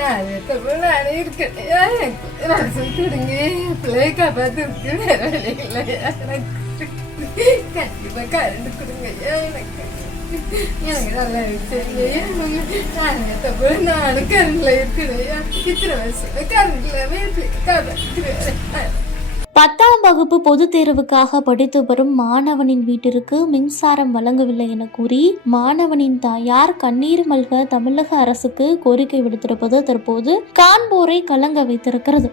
நான் இருக்கப்புறம் நானே இருக்கேன் எனக்கு மனசு கொடுங்க பிள்ளைய காப்பாத்துக்கு வேற வழி இல்லையா எனக்கு கண்டிப்பா கரண்ட் கொடுங்க எனக்கு எனக்கு நல்லா தெரியும் நான் இருக்கப்புறம் நானும் கரண்ட்ல இருக்கிறேன் இத்தனை வருஷம் கரண்ட்ல வீட்டுல வகுப்பு பொதுத் தேர்வுக்காக படித்து வரும் மாணவனின் வீட்டிற்கு மின்சாரம் வழங்கவில்லை என கூறி மாணவனின் தாயார் கண்ணீர் மல்க தமிழக அரசுக்கு கோரிக்கை விடுத்திருப்பது தற்போது காண்போரை கலங்க வைத்திருக்கிறது.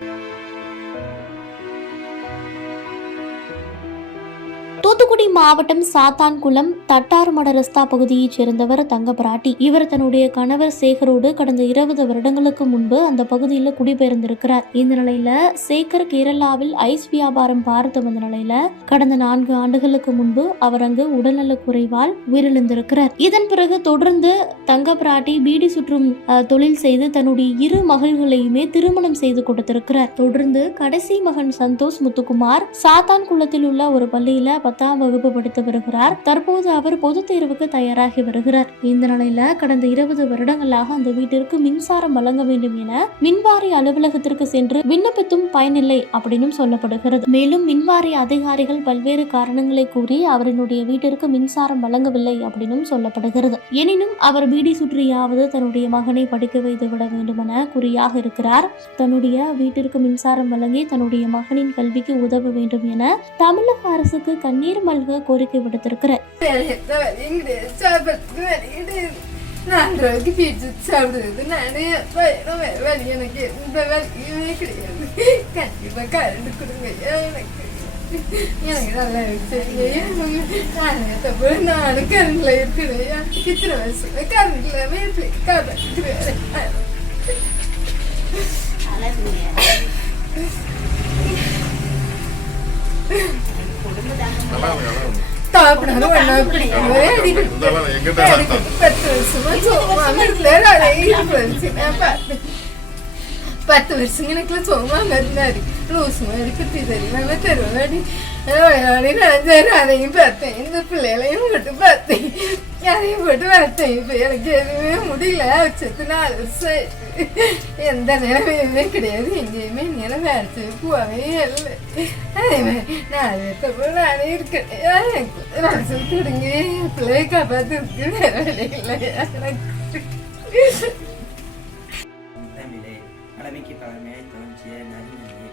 தூத்துக்குடி மாவட்டம் சாத்தான்குளம் தட்டார்மட ரஸ்தா பகுதியைச் சேர்ந்தவர் தங்கப்பிராட்டி இவர் தன்னுடைய கணவர் சேகரோடு கடந்த இருபது வருடங்களுக்கு முன்பு அந்த பகுதியில் குடிபெயர்ந்திருக்கிறார். இந்த நிலையில சேகர் கேரளாவில் ஐஸ் வியாபாரம் பார்த்து வந்த நிலையில கடந்த நான்கு ஆண்டுகளுக்கு முன்பு அவர் அங்கு உடல்நலக் குறைவால் உயிரிழந்திருக்கிறார். இதன் பிறகு தொடர்ந்து தங்கப்பிராட்டி பீடி சுற்றும் தொழில் செய்து தன்னுடைய இரு மகள்களையுமே திருமணம் செய்து கொடுத்திருக்கிறார். தொடர்ந்து கடைசி மகன் சந்தோஷ் முத்துக்குமார் சாத்தான்குளத்தில் உள்ள ஒரு பள்ளியில பத்தாம் வகுப்பு படித்து வருகிறார். தற்போது அவர் பொது தேர்வுக்கு தயாராகி வருகிறார். இந்த நிலையில கடந்த இருபது வருடங்களாக அந்த வீட்டிற்கு மின்சாரம் வழங்க வேண்டும் என மின்வாரிய அலுவலகத்திற்கு சென்று விண்ணப்பித்தும் பயனில்லை அப்படின்னு சொல்லப்படுகிறது. மேலும் மின்வாரிய அதிகாரிகள் பல்வேறு காரணங்களை கூறி அவரினுடைய வீட்டிற்கு மின்சாரம் வழங்கவில்லை அப்படின்னு சொல்லப்படுகிறது. எனினும் அவர் பீடி சுற்றியாவது தன்னுடைய மகனை படிக்க வைத்து விட வேண்டும் என குறியாக இருக்கிறார். தன்னுடைய வீட்டிற்கு மின்சாரம் வழங்கி தன்னுடைய மகனின் கல்விக்கு உதவ வேண்டும் என தமிழக அரசுக்கு கண்ணீர் மல்க கோரிக்கை விடுத்திருக்கிறார் எந்த பீச்சு சாப்பிடுறது நானே பையனும் எனக்கு எந்த வழியுமே கிடையாது கண்டிப்பா கரண்ட் கொடுங்க எனக்கு எனக்கு நல்லா தெரியும் நானே தப்பு நானும் இருக்கிறேன் இத்தனை இருக்கு. தாப்பினாலும் ஒண்ணா இருந்தாலும் எங்கிட்ட அர்த்தம். பத்து வருஷமா சோமா வீட்டுல நிறைய போச்சு நான் பார்த்தேன் பத்து வருஷம் எனக்குள்ள சோமா இருந்தாரு லூசு மாதிரி குத்தி தெரியாம தெருவாடி விளையாடி நினைச்சாரு அதையும் பார்த்தேன் இந்த பிள்ளைகளையும் போட்டு பார்த்தேன் அதையும் போட்டு பார்த்தேன் இப்போ எனக்கு எதுவுமே முடியல வச்சது நாலு வருஷம் எந்த நிலைமையுமே கிடையாது எங்கேயுமே நிலைமை வேலை போவே இல்லை அதே மாதிரி நாலு பேர்த்த நானே இருக்கேன் எனக்கு மனசு கொடுங்க என் பிள்ளைய காப்பாற்றுறதுக்கு வேற வழி எனக்கு கடமைக்கு பழமையாய் தோன்றிய நரிமணியே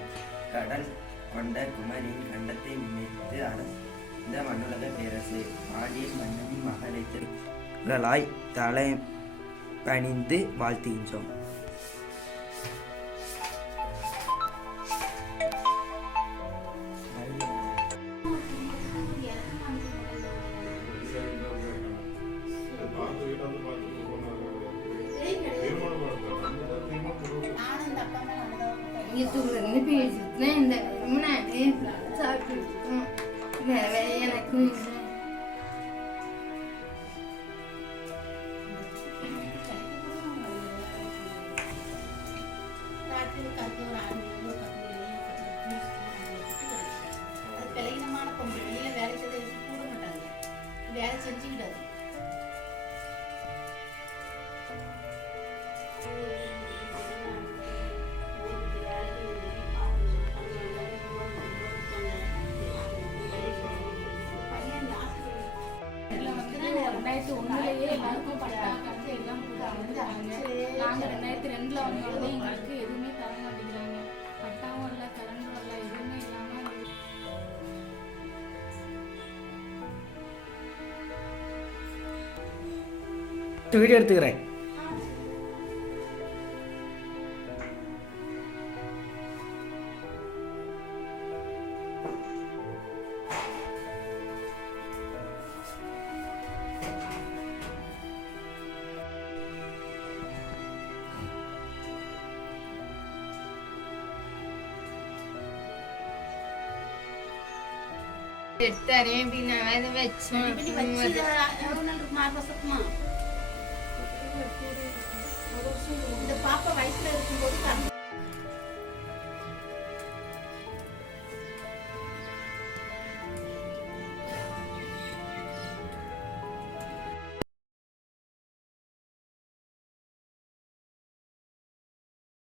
கடன் கொண்ட குமரியின் கண்டத்தை நினைத்து இந்த மண்ணுலக பேரரசு. ஆடியின் மன்னனின் மகளை திருகளாய் தலை பணிந்து வாழ்த்துகின்றோம். இங்கே தூரந்து பேசிட்டு இந்த முன்னாடி சாப்பிட்டு நிறைய வேலை எனக்கும் இல்லை. வேலை செய்த ரெண்டாயிரத்தி ஒண்ணுலயே எல்லாருக்கும் பட்டா கட்டு எல்லாம் கொடுத்தாங்க நாங்க ரெண்டாயிரத்தி ரெண்டுல வந்தோடனே எங்களுக்கு எதுவுமே தர மாட்டேங்கிறாங்க. பட்டாவும் இல்லை கரண்டும் இல்லை எதுவுமே இல்லாம வீடியோ எடுத்துக்கிறேன். இருக்குமா ஆறு வருஷத்துமா இந்த பாப்பா வயிற்றுல இருக்கும்போது